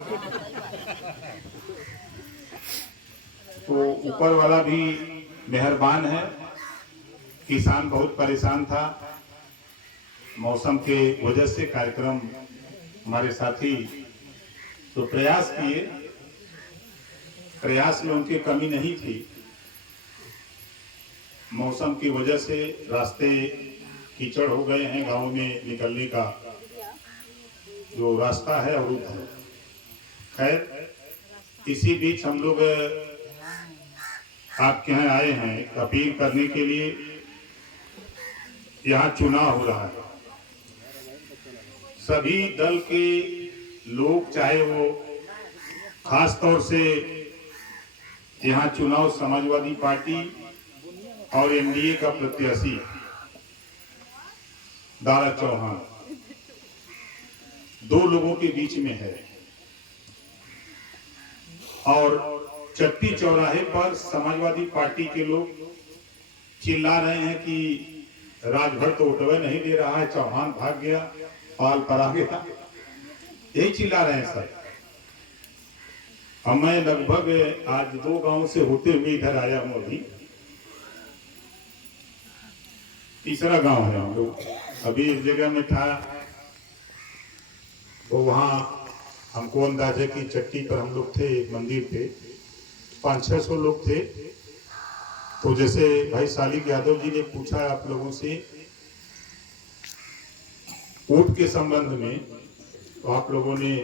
तो ऊपर वाला भी मेहरबान है। किसान बहुत परेशान था मौसम के वजह से। कार्यक्रम हमारे साथी तो प्रयास किए, प्रयास में उनकी कमी नहीं थी। मौसम की वजह से रास्ते कीचड़ हो गए हैं, गांव में निकलने का जो रास्ता है अवरुद्ध है। खैर, इसी बीच हम लोग आपके यहाँ आए हैं अपील करने के लिए। यहाँ चुनाव हो रहा है, सभी दल के लोग, चाहे वो खास तौर से यहाँ चुनाव समाजवादी पार्टी और एनडीए का प्रत्याशी दारा चौहान, दो लोगों के बीच में है। और चट्टी चौराहे पर समाजवादी पार्टी के लोग चिल्ला रहे हैं कि राजभर तो उठवे नहीं दे रहा है, चौहान भाग गया, पाल परा गया, यही चिल्ला रहे हैं सर। मैं लगभग आज 2 गांव से होते हुए इधर आया हूं। अभी तीसरा गांव है हम लोग। अभी इस जगह में था तो वहां हमको अंदाजा कि चट्टी पर हम लोग थे, एक मंदिर पे 500-600 लोग थे। तो जैसे भाई सालिक यादव जी ने पूछा आप लोगों से वोट के संबंध में, तो आप लोगों ने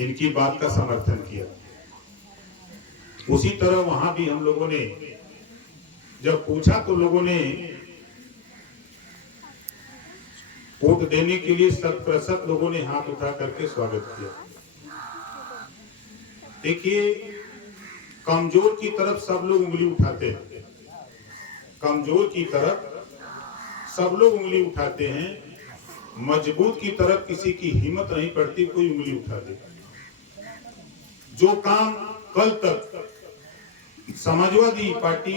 इनकी बात का समर्थन किया। उसी तरह वहां भी हम लोगों ने जब पूछा तो लोगों ने वोट देने के लिए 100% लोगों ने हाथ उठा करके स्वागत किया। देखिए, कमजोर की तरफ सब लोग उंगली उठाते हैं, कमजोर की तरफ सब लोग उंगली उठाते हैं, मजबूत की तरफ किसी की हिम्मत नहीं पड़ती कोई उंगली उठा दे। जो काम कल तक समाजवादी पार्टी,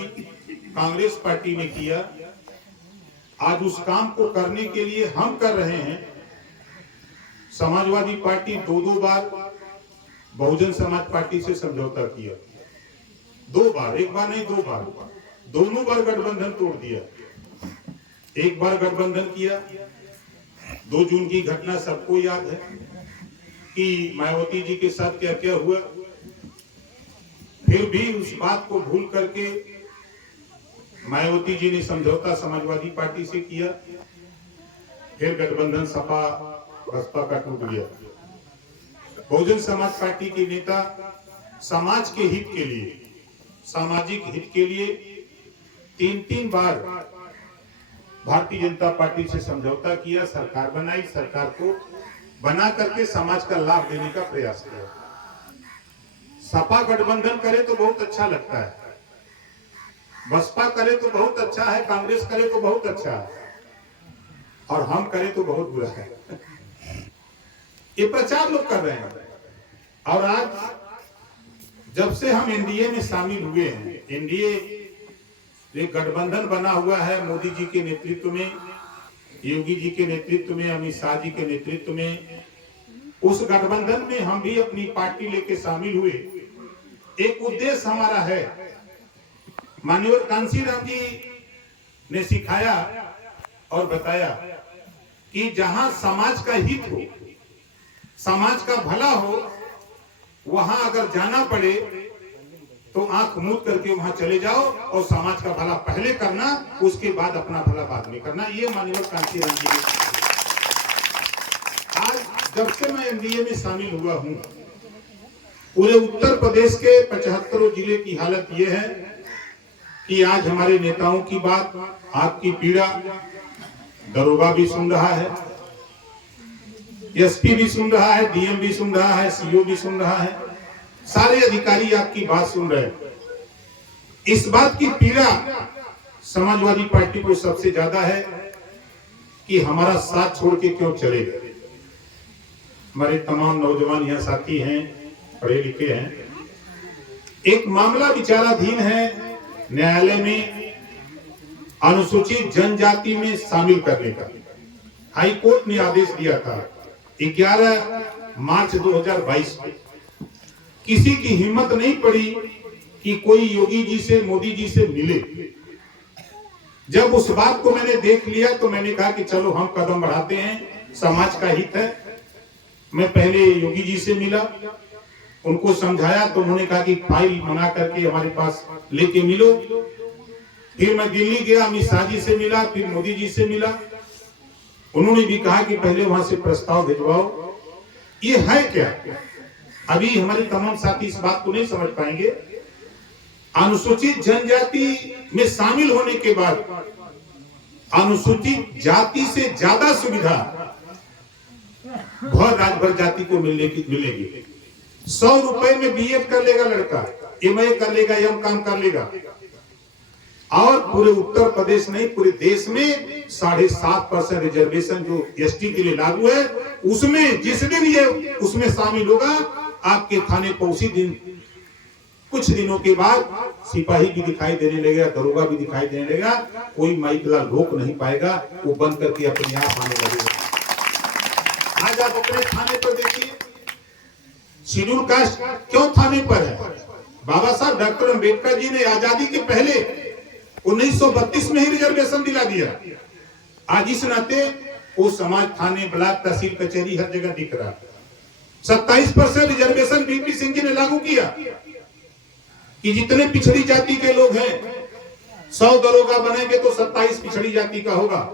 कांग्रेस पार्टी ने किया, आज उस काम को करने के लिए हम कर रहे हैं। समाजवादी पार्टी 2 बार बहुजन समाज पार्टी से समझौता किया, 2 बार, एक बार नहीं 2 बार, दोनों बार गठबंधन तोड़ दिया। एक बार गठबंधन किया, 2 जून की घटना सबको याद है कि मायावती जी के साथ क्या क्या हुआ। फिर भी उस बात को भूल करके मायावती जी ने समझौता समाजवादी पार्टी से किया। फिर गठबंधन सपा बसपा का टूट गया। बहुजन समाज पार्टी के नेता समाज के हित के लिए, सामाजिक हित के लिए 3 बार भारतीय जनता पार्टी से समझौता किया, सरकार बनाई, सरकार को बना करके समाज का लाभ देने का प्रयास किया। सपा गठबंधन करे तो बहुत अच्छा लगता है, बसपा करे तो बहुत अच्छा है, कांग्रेस करे तो बहुत अच्छा है, और हम करें तो बहुत बुरा है। ये प्रचार लोग कर रहे हैं। और आज जब से हम एनडीए में शामिल हुए हैं, एनडीए एक गठबंधन बना हुआ है मोदी जी के नेतृत्व में, योगी जी के नेतृत्व में, अमित शाह जी के नेतृत्व में। उस गठबंधन में हम भी अपनी पार्टी लेके शामिल हुए। एक उद्देश्य हमारा है, माननीय कांशीराम जी ने सिखाया और बताया कि जहां समाज का हित हो, समाज का भला हो, वहां अगर जाना पड़े तो आंख मूंद करके वहां चले जाओ और समाज का भला पहले करना, उसके बाद अपना भला बाद में करना। ये माननीय कांशीराम जी ने। आज जब से मैं एनडीए में शामिल हुआ हूं, पूरे उत्तर प्रदेश के 75 जिले की हालत यह है कि आज हमारे नेताओं की बात, आपकी पीड़ा दरोगा भी सुन रहा है, एसपी भी सुन रहा है, डीएम भी सुन रहा है, सीओ भी सुन रहा है, सारे अधिकारी आपकी बात सुन रहे हैं। इस बात की पीड़ा समाजवादी पार्टी को सबसे ज्यादा है कि हमारा साथ छोड़ के क्यों चले गए। हमारे तमाम नौजवान यहाँ साथी हैं, पढ़े लिखे हैं। एक मामला विचाराधीन है न्यायालय में, अनुसूचित जनजाति में शामिल करने का। हाई कोर्ट ने आदेश दिया था, 11 मार्च 2022 में किसी की हिम्मत नहीं पड़ी कि कोई योगी जी से, मोदी जी से मिले। जब उस बात को मैंने देख लिया तो मैंने कहा कि चलो हम कदम बढ़ाते हैं, समाज का हित है। मैं पहले योगी जी से मिला, उनको समझाया तो उन्होंने कहा कि फाइल बना करके हमारे पास लेके मिलो। फिर मैं दिल्ली गया, अमित शाह जी से मिला, फिर मोदी जी से मिला। उन्होंने भी कहा कि पहले वहां से प्रस्ताव भिजवाओ। ये है क्या? अभी हमारे तमाम साथी इस बात को नहीं समझ पाएंगे। अनुसूचित जनजाति में शामिल होने के बाद अनुसूचित जाति से ज्यादा सुविधा भर राजभर जाति को मिलेगी। 100 रुपए में बीएड कर लेगा लड़का, एमए कर लेगा, एम.कॉम कर लेगा। और पूरे उत्तर प्रदेश नहीं, पूरे देश में 7.5% रिजर्वेशन जो एसटी के लिए लागू है, उसमें जिस दिन ये उसमें शामिल होगा, आपके थाने पर उसी दिन कुछ दिनों के बाद सिपाही भी दिखाई देने लगेगा, दरोगा भी दिखाई देने लगेगा। कोई माइकला रोक नहीं पाएगा, वो बंद करके अपने आप आने लगेगा। आज आप अपने थाने पर देखिए, शेड्यूल कास्ट क्यों थाने पर है? बाबा साहब डॉक्टर अम्बेडकर जी ने आजादी के पहले 1932 में ही रिजर्वेशन दिला दिया। आज इस नाते वो समाज थाने, ब्लॉक, तहसील, कचहरी हर जगह दिख रहा है। 27% रिजर्वेशन बीपी सिंह जी ने लागू किया कि जितने पिछड़ी जाति के लोग हैं 100 दरोगा बनेंगे तो 27 पिछड़ी जाति का होगा।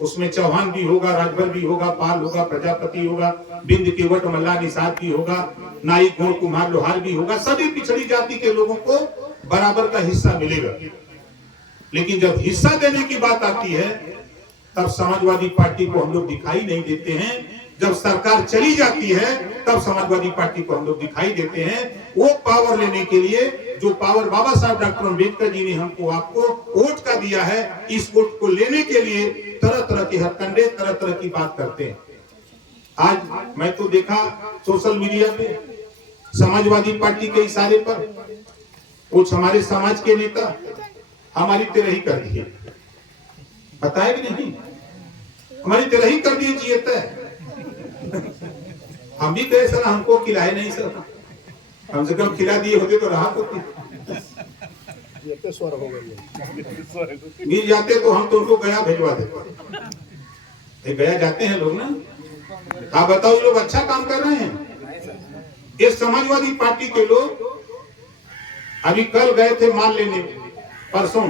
उसमें चौहान भी होगा, राजभर भी होगा, पाल होगा, प्रजापति होगा, बिंद केवट, मल्ला, निषाद भी होगा, नाई, गोड़, कुम्हार, लोहार भी होगा। सभी पिछड़ी जाति के लोगों को बराबर का हिस्सा मिलेगा। लेकिन जब हिस्सा देने की बात आती है तब समाजवादी पार्टी को हम लोग दिखाई नहीं देते हैं। जब सरकार चली जाती है तब समाजवादी पार्टी को हम लोग दिखाई देते हैं। वो पावर लेने के लिए जो पावर बाबा साहब डॉक्टर अम्बेडकर जी ने हमको, आपको वोट का दिया है, इस वोट को लेने के लिए तरह तरह के हथकंडे, तरह तरह की बात करते हैं। आज मैं तो देखा सोशल मीडिया पे समाजवादी पार्टी के इशारे पर कुछ हमारे समाज के नेता हमारी तेरही कर दिए, बताया कि नहीं, हमारी तेरही कर दिए चाहिए तय। हम भी कहे सर हमको खिलाए नहीं सर, कम से कम खिला दिए होते तो राहत होती। मिल जाते तो हम तो उनको गया भिजवा देते। गया जाते हैं लोग ना। आप बताओ, लोग अच्छा काम कर रहे हैं। ये समाजवादी पार्टी के लोग अभी कल गए थे माल लेने, परसों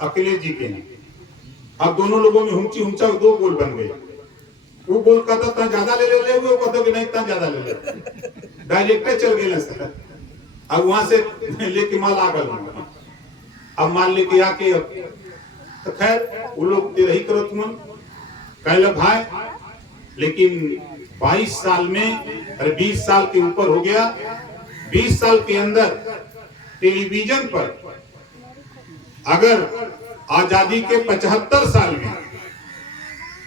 अखिलेश जी के। अब दोनों लोगों में हुंची हुंचा 2 गोल बन गए। वो गोल कहता था ज्यादा ले ले, वो कहता कि नहीं इतना ज्यादा ले ले, डायरेक्टर चल गए सर। अब वहां से लेके माल आ गए। अब माल लेके आके तो खैर वो लोग तेरही करो तुम कहला भाई। लेकिन 22 साल में, अरे 20 साल के ऊपर हो गया, 20 साल के अंदर टेलीविजन पर अगर आजादी के 75 साल में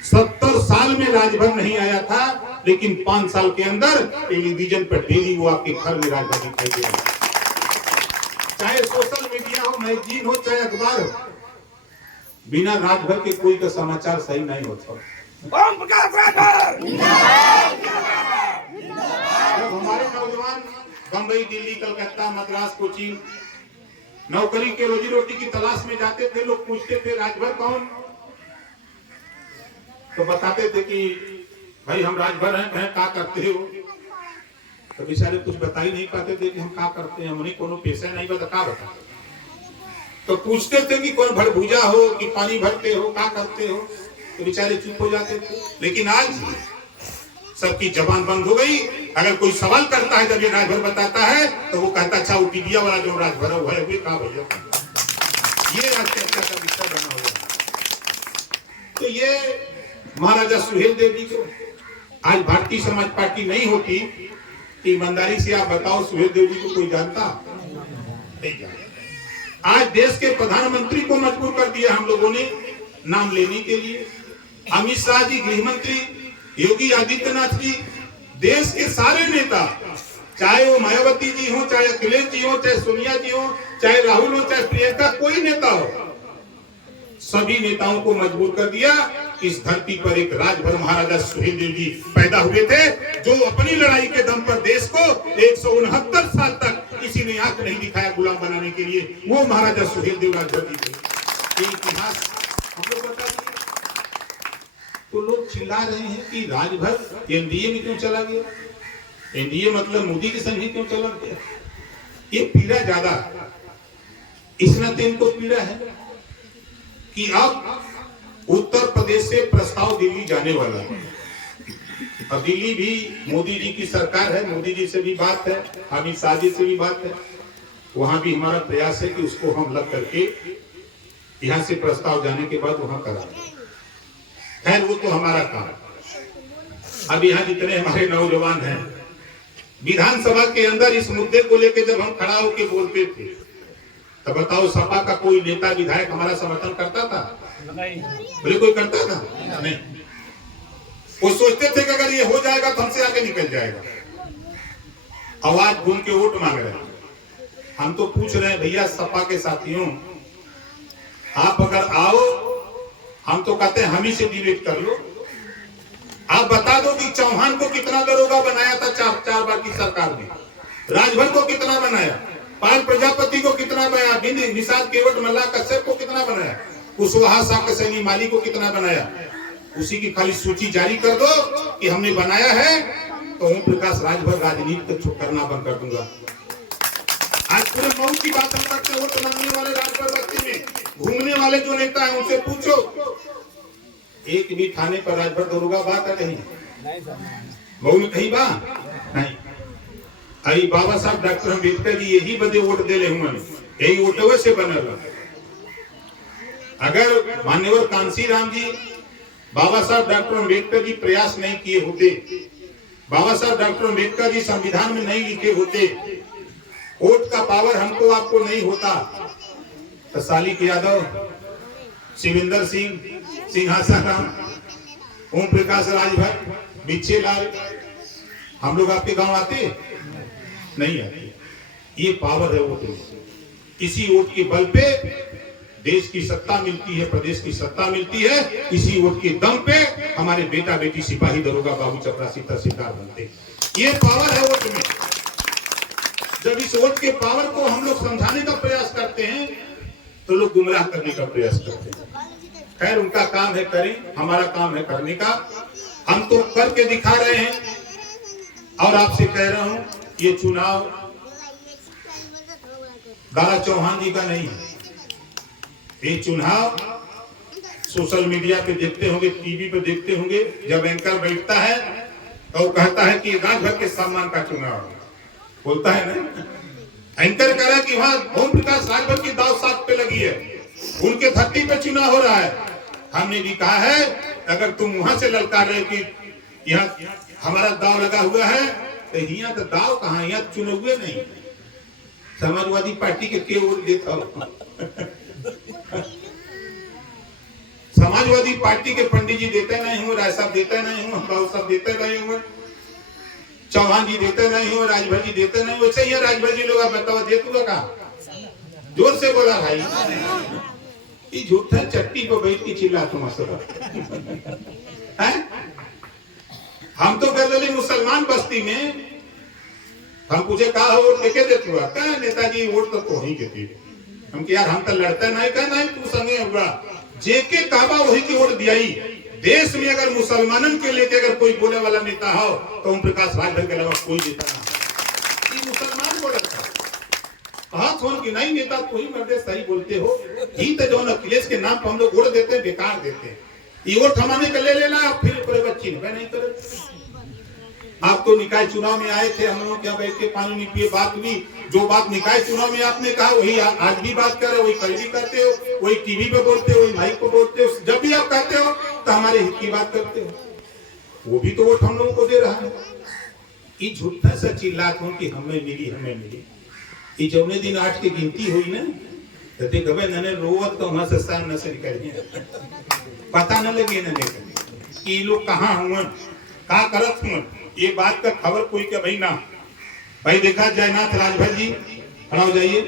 70 साल में राजभर नहीं आया था, लेकिन 5 साल के अंदर टेलीविजन पर डेली वो आपके घर में राजभर दिखाई दे रहा है। चाहे सोशल मीडिया हो, मैगजीन हो, चाहे अखबार हो, बिना राजभर के कोई का समाचार सही नहीं होता। जब हमारे नौजवान बंबई, दिल्ली, कलकत्ता, मद्रास, कोचीन नौकरी के रोजी रोटी की तलाश में जाते थे, लोग पूछते थे राजभर कौन, तो बताते थे कि भाई हम राजभर हैं, क्या करते हो। तो बेचारे कुछ बता ही नहीं पाते थे कि हम क्या करते हैं, हमने कोनो पैसा नहीं बता बता। तो पूछते थे कि कौन भड़भूजा हो कि पानी भरते हो, क्या करते हो, तो बेचारे चुप हो जाते थे। लेकिन आज सबकी जबान बंद हो गई। अगर कोई सवाल करता है, जब ये राजभर बताता है तो वो कहता अच्छा वो टीडिया वाला जो राजभर है वे कहा भैया, ये आज चर्चा का विषय बना हो गया। तो ये महाराजा सुहेल देव जी को आज भारतीय समाज पार्टी नहीं होती कि ईमानदारी से आप बताओ सुहेल देव जी को कोई जानता नहीं जानता। आज देश के प्रधानमंत्री को मजबूर कर दिया हम लोगों ने नाम लेने के लिए। अमित शाह जी, गृह मंत्री योगी आदित्यनाथ जी, देश के सारे नेता, चाहे वो मायावती जी हो, चाहे अखिलेश जी हो, चाहे सोनिया जी हो, चाहे राहुल हो, चाहे प्रियंका, कोई नेता हो, सभी नेताओं को मजबूर कर दिया इस धरती पर एक राजभर महाराजा सुहेलदेव जी पैदा हुए थे, जो अपनी लड़ाई के दम पर देश को 169 साल तक किसी ने आंख नहीं दिखाया गुलाम बनाने के लिए। वो महाराजा सुहेलदेव राजभर जी थे। ये इतिहास हम लोग बता दिए। तो लोग चिल्ला रहे हैं कि राजभर एनडीए में क्यों चला गया, एनडीए मतलब मोदी के संग ही क्यों चला गया। ये पीड़ा ज्यादा इस नाते इनको पीड़ा है कि अब उत्तर प्रदेश से प्रस्ताव दिल्ली जाने वाला है। अब दिल्ली भी मोदी जी की सरकार है, मोदी जी से भी बात है, अमित शाह जी से भी बात है। वहां भी हमारा प्रयास है कि उसको हम लग करके यहाँ से प्रस्ताव जाने के बाद वहां करा। खैर वो तो हमारा काम। अब यहाँ जितने हमारे नौजवान हैं, विधानसभा के अंदर इस मुद्दे को लेकर जब हम खड़ा होकर बोलते थे, तो बताओ सपा का कोई नेता विधायक हमारा समर्थन करता था? नहीं। बोले कोई करता था? नहीं। वो सोचते थे कि अगर ये हो जाएगा तो हमसे आगे निकल जाएगा। आवाज भून के वोट मांग रहे हैं। हम तो पूछ रहे हैं भैया सपा के साथियों, आप अगर आओ, हम तो कहते हैं हम ही से डिबेट कर लो। आप बता दो कि चौहान को कितना दरोगा बनाया था चार बार की सरकार ने, राजभर को कितना बनाया, पाल प्रजापति को कितना बनाया, बिंद निषाद केवट मल्ला कश्यप को कितना बनाया, कुशवाहा शाह सैनी माली को कितना बनाया। उसी की खाली सूची जारी कर दो कि हमने बनाया है, तो ओम प्रकाश राजभर राजनीति को करना बंद कर दूंगा। आज पूरे मऊ की बात हम करते हैं, वोट मांगने वाले राजभर बस्ती में घूमने वाले जो नेता है उनसे पूछो, एक भी थाने पर राजभर दरोगा बात है कहीं? मऊ में कहीं बात नहीं। आई बाबा साहब डॉक्टर अम्बेडकर जी यही बदे वोट दे ले हुए, यही वोटवे से बनल। अगर मान्यवर कांसी राम जी, बाबा साहब डॉक्टर अम्बेडकर जी प्रयास नहीं किए होते, बाबा साहब डॉक्टर अम्बेडकर जी संविधान में नहीं लिखे होते, वोट का पावर हमको आपको नहीं होता, तो सालिक यादव, शिवेंद्र सिंह, सिंहासन राम, ओम प्रकाश राजभर, बिच्छे लाल, हम लोग आपके गांव आते नहीं आते। ये पावर है वोट। इसी वोट के बल पे देश की सत्ता मिलती है, प्रदेश की सत्ता मिलती है। इसी वोट के दम पे हमारे बेटा बेटी सिपाही दरोगा बाबू चपरासी तहसीलदार बनते। ये पावर है वोट में। जब इस वोट के पावर को हम लोग समझाने का प्रयास करते हैं तो लोग गुमराह करने का प्रयास करते हैं। खैर उनका काम है करें, हमारा काम है करने का। हम तो करके दिखा रहे हैं। और आपसे कह रहा हूं, ये चुनाव दारा चौहान जी का नहीं है। ये चुनाव सोशल मीडिया पे देखते होंगे, टीवी पे देखते होंगे, जब एंकर बैठता है तो वो कहता है कि राजभर के सम्मान का चुनाव बोलता है ना। एंकर कह रहा है कि वहां ओम प्रकाश राजभर की दाव साथ पे लगी है, उनके धरती पे चुनाव हो रहा है। हमने भी कहा है अगर तुम वहां से ललकार रहे कि यहाँ हमारा दाव लगा हुआ है, तो यहाँ तो दाव कहाँ, यहाँ चुने हुए नहीं। समाजवादी पार्टी के वोट देता हो। समाजवादी पार्टी के पंडित जी देते नहीं हो, राय साहब देते नहीं हो, बाबू साहब देते नहीं हो, चौहान जी देते नहीं हो, राजभर जी देते नहीं हो। वैसे ही राजभर जी लोग बताओ दे दूंगा कहा? जोर से बोला भाई। ये झूठा चट्टी पर बैठ के चिल्ला तुम है। हम तो कर ले मुसलमान बस्ती में, हम पूछे कहा वोट लेके देते हुआ क्या नेताजी वोट तो ही देते। हम कि यार हम तो लड़ते नहीं, कहा नहीं तू संगे होगा जेके काबा वही की वोट दिया। देश में अगर मुसलमानों के लेके अगर कोई बोले वाला नेता हो तो ओम प्रकाश राजभर के अलावा कोई नेता नहीं। ये मुसलमान बोला था, कहा छोड़ कि नहीं नेता तो ही मर्दे सही बोलते हो। ही तो जो अखिलेश के नाम पर हम लोग वोट देते हैं, बेकार देते हैं। ये वोट हमारे का ले लेना, फिर पूरे बच्ची नहीं करे। आप तो निकाय चुनाव में आए थे, हम लोग क्या बैठ के पानी नहीं पिए, बात हुई। जो बात निकाय चुनाव में आपने कहा वही आज भी बात कर रहे हो, वही कल भी करते हो, वही टीवी पे बोलते हो, वही माइक पे बोलते हो। जब भी आप कहते हो तो हमारे हित की बात करते हो। वो भी तो वोट हम लोगों को दे रहा है। ये झूठा सा चिल्लात हो कि हमें मिली हमें मिली। ये जौने दिन 8 की गिनती हुई ना, तो देखबे नने रोवत तो वहां से शान न से निकल गए, पता न लगे न कि ये लोग कहाँ हुए, का करत हुए। ये बात का खबर कोई के भाई ना भाई। देखा जयनाथ राजभर जी, खड़ा हो जाइए।